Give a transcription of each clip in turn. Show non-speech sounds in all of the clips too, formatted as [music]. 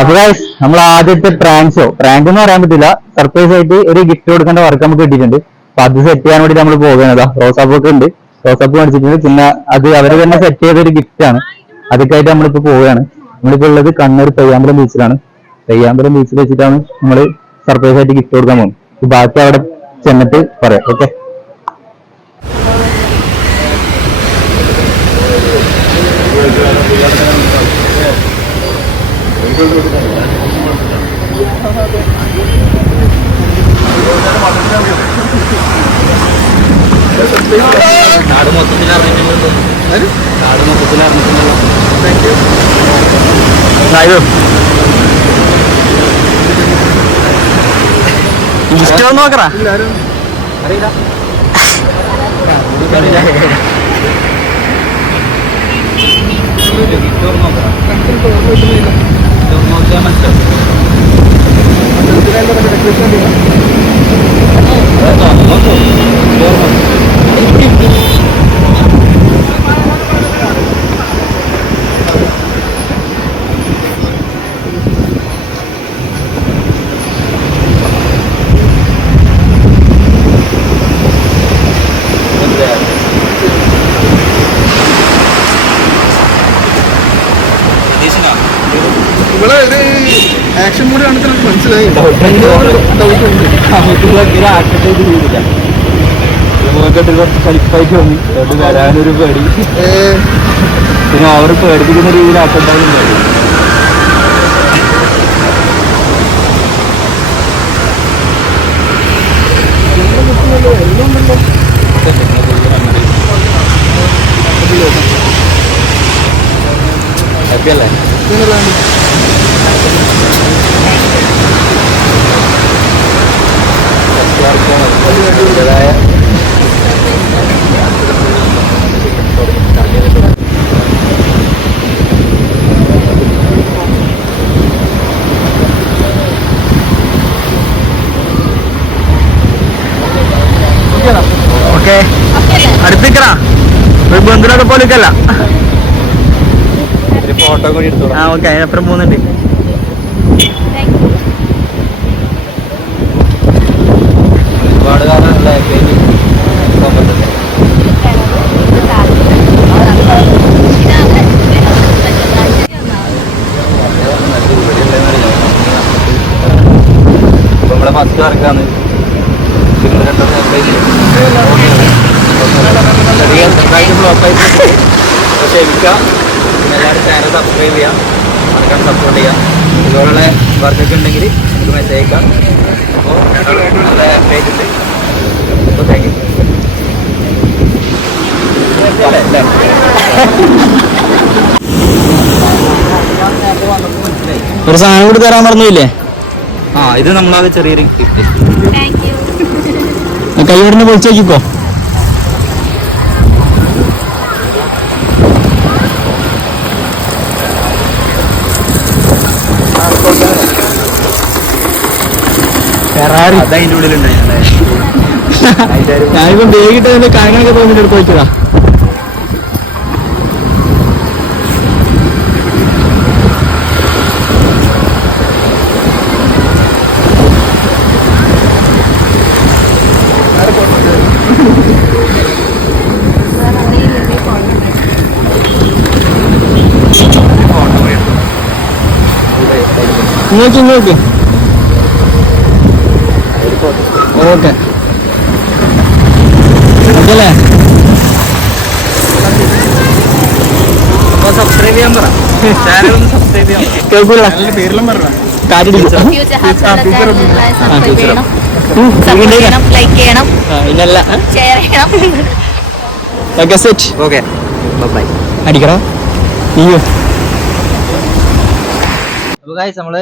അപ്പൊ നമ്മൾ ആദ്യത്തെ പ്രാങ്ക് ഷോ പ്രാങ്ക് എന്ന് പറയാൻ പറ്റില്ല. സർപ്രൈസ് ആയിട്ട് ഒരു ഗിഫ്റ്റ് കൊടുക്കേണ്ട വർക്ക് നമുക്ക് കിട്ടിയിട്ടുണ്ട്. അപ്പൊ അത് സെറ്റ് ചെയ്യാൻ വേണ്ടി നമ്മൾ പോകുന്നതാ റോസാപ്പ് ഒക്കെ ഉണ്ട്. റോസാപ്പ് മേടിച്ചിട്ടുണ്ട് പിന്നെ അത് അവർ തന്നെ സെറ്റ് ചെയ്ത ഒരു ഗിഫ്റ്റ് ആണ്. അതൊക്കെയായിട്ട് നമ്മളിപ്പോ പോവുകയാണ്. നമ്മളിപ്പോ ഉള്ളത് കണ്ണൂർ പയ്യാമ്പലം ബീച്ചിലാണ് പയ്യാമ്പലം ബീച്ചിൽ വെച്ചിട്ടാണ് നമ്മൾ സർപ്രൈസ് ആയിട്ട് ഗിഫ്റ്റ് കൊടുക്കാൻ പോകുന്നത്. ബാക്കി അവിടെ ചെന്നിട്ട് പറയാം. ഓക്കെ നാട് മൊത്തത്തിൽ അറിഞ്ഞിട്ടുണ്ടല്ലോ കാട് മൊത്തത്തിൽ അറിഞ്ഞിട്ടുണ്ടല്ലോ ഇഷ്ടം നോക്കറാ അറിയില്ല Jaman sir. Ang dito kayo na nag-request na dito. ഇവിടെ ഒരു ആക്ഷൻ മൂഡ് കാണിച്ചാൽ എനിക്ക് മനസ്സിലായി. കുറച്ച് കളിപ്പായിട്ട് വന്നു അതുകൊണ്ട് വരാനൊരു പേടി. പിന്നെ അവർ പേടിപ്പിക്കുന്ന രീതിയിൽ ആക്കണ്ടാവും ഹാപ്പി അല്ലേ ഇങ്ങനെയുള്ളതാണ്. അതിന്റെതായ ഓക്കെ. അടുത്തേക്കടാ ഒരു ബന്ധുനൊക്കെ പോലെയൊക്കെയല്ല. ഒരു ഫോട്ടോ കൂടി ആ ഓക്കെ. അതിനപ്പുറം പോകുന്നുണ്ട്. ഒരുപാട് കാലം ഫസ്റ്റ് വർക്കാണ് ചെറുതായിട്ട് ബ്ലോക്ക് [laughs] പക്ഷേ പിന്നെ എല്ലാവരും ചാനൽ സബ്സ്ക്രൈബ് ചെയ്യാം. മറക്കാൻ സപ്പോർട്ട് ചെയ്യാം. ഇതുപോലുള്ള വർക്കൊക്കെ ഉണ്ടെങ്കിൽ നമുക്ക് മെസ്സേജ് അയക്കാം. അപ്പോൾ നല്ല പേജ് ഉണ്ട്. അപ്പോൾ താങ്ക് യു ഒരു സാധനം കൂടി തരാൻ പറഞ്ഞില്ലേ ആ ഇത് നമ്മളത് ചെറിയൊരു ഗിഫ്റ്റ് പൊളിച്ചേക്കോ ഫെറാറി അതതിന്റെ ഉള്ളിലുണ്ടായിരുന്നല്ലേ ഞാനിപ്പോ ബേഗിട്ട് കാര്യങ്ങളൊക്കെ തോന്നിട്ട് എടുത്ത് വെച്ചതാ ഇങ്ങോട്ട് ഇങ്ങോട്ട്. ഓക്കെ. അല്ലേ സബ്സ്ക്രൈബ് ചെയ്യാൻ പറ. ചാനൽ ഒന്ന് സബ്സ്ക്രൈബ് ചെയ്യാൻ കേൾക്കൂല? പേരെല്ലാം [laughs] നമ്മൾ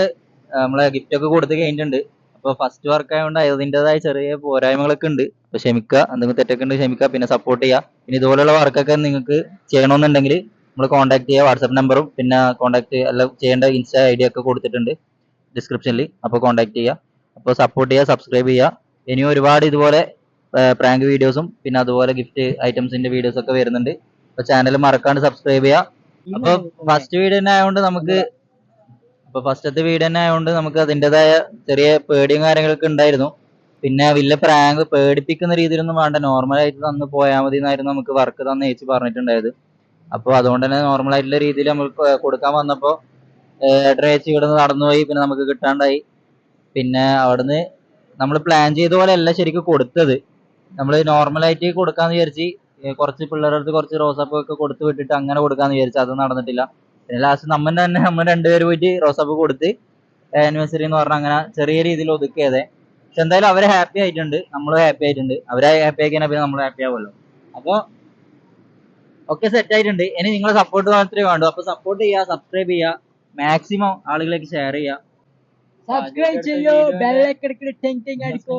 നമ്മളെ ഗിഫ്റ്റ് ഒക്കെ കൊടുത്ത് കഴിഞ്ഞിട്ടുണ്ട്. അപ്പോൾ ഫസ്റ്റ് വർക്ക് ആയതുകൊണ്ട് അതിന്റെതായ ചെറിയ പോരായ്മകളൊക്കെ ഉണ്ട്. അപ്പൊ ക്ഷമിക്കുക എന്തെങ്കിലും തെറ്റൊക്കെ ഉണ്ട് ക്ഷമിക്കുക പിന്നെ സപ്പോർട്ട് ചെയ്യുക പിന്നെ ഇതുപോലുള്ള വർക്കൊക്കെ നിങ്ങൾക്ക് ചെയ്യണമെന്നുണ്ടെങ്കിൽ നമ്മൾ കോൺടാക്ട് ചെയ്യുക വാട്സപ്പ് നമ്പറും പിന്നെ കോൺടാക്ട് അല്ല ചെയ്യേണ്ട ഇൻസ്റ്റാ ഐ ഡി ഒക്കെ കൊടുത്തിട്ടുണ്ട് ഡിസ്ക്രിപ്ഷനിൽ അപ്പോൾ കോൺടാക്ട് ചെയ്യുക അപ്പോൾ സപ്പോർട്ട് ചെയ്യുക സബ്സ്ക്രൈബ് ചെയ്യുക ഇനിയും ഒരുപാട് ഇതുപോലെ പ്രാങ്ക് വീഡിയോസും പിന്നെ അതുപോലെ ഗിഫ്റ്റ് ഐറ്റംസിന്റെ വീഡിയോസ് ഒക്കെ വരുന്നുണ്ട്. അപ്പോൾ ചാനൽ മറക്കാണ്ട് സബ്സ്ക്രൈബ് ചെയ്യുക അപ്പൊ ഫസ്റ്റ് വീഡിയോ തന്നെ ആയതുകൊണ്ട് നമുക്ക് അപ്പൊ ഫസ്റ്റത്തെ വീട് തന്നെ ആയതുകൊണ്ട് നമുക്ക് അതിന്റെതായ ചെറിയ പേടിയും കാര്യങ്ങളൊക്കെ ഉണ്ടായിരുന്നു പിന്നെ വലിയ പ്രാങ്ക് പേടിപ്പിക്കുന്ന രീതിയിലൊന്നും വേണ്ട. ആയിട്ട് തന്ന് പോയാൽ മതി എന്നായിരുന്നു നമുക്ക് വർക്ക് തന്ന ചേച്ചി പറഞ്ഞിട്ടുണ്ടായത്. അപ്പോൾ അതുകൊണ്ട് തന്നെ നോർമൽ ആയിട്ടുള്ള രീതിയിൽ നമ്മൾ കൊടുക്കാൻ വന്നപ്പോൾ ഏട്ടൻ ചേച്ചി ഇവിടെ നിന്ന് നടന്നുപോയി. പിന്നെ നമുക്ക് കിട്ടാണ്ടായി. പിന്നെ അവിടുന്ന് നമ്മൾ പ്ലാൻ ചെയ്ത പോലെ അല്ല ശരിക്കും കൊടുത്തത്. നമ്മൾ നോർമലായിട്ട് കൊടുക്കാന്ന് വിചാരിച്ച് കുറച്ച് പിള്ളേരുടെ അടുത്ത് കുറച്ച് റോസാപ്പൂ ഒക്കെ കൊടുത്ത് വിട്ടിട്ട് അങ്ങനെ കൊടുക്കാന്ന് വിചാരിച്ചു അത് നടന്നിട്ടില്ല. പിന്നെ ലാസ്റ്റ് നമ്മൾ തന്നെ നമ്മൾ രണ്ടുപേര് പോയിട്ട് റോസാപ്പ് കൊടുത്ത് ആനിവേഴ്സറി എന്ന് പറഞ്ഞ അങ്ങനെ ചെറിയ രീതിയിൽ ഒതുക്കിയതെ. പക്ഷെ എന്തായാലും അവരെ ഹാപ്പി ആയിട്ടുണ്ട്. നമ്മൾ ഹാപ്പി ആയിട്ടുണ്ട്. അവരെ ഹാപ്പി ആക്കിയാൽ പിന്നെ നമ്മൾ ഹാപ്പി ആവുമല്ലോ. അപ്പോൾ ഒക്കെ സെറ്റ് ആയിട്ടുണ്ട്. ഇനി നിങ്ങളെ സപ്പോർട്ട് മാത്രമേ വേണ്ടൂ. അപ്പൊ സപ്പോർട്ട് ചെയ്യുക സബ്സ്ക്രൈബ് ചെയ്യുക മാക്സിമം ആളുകളിലേക്ക് ഷെയർ ചെയ്യുക. സബ്സ്ക്രൈബ് ചെയ്യോ? ബെല്ലൈക്കൺ ടിങ് ടിങ് അടിക്കൂ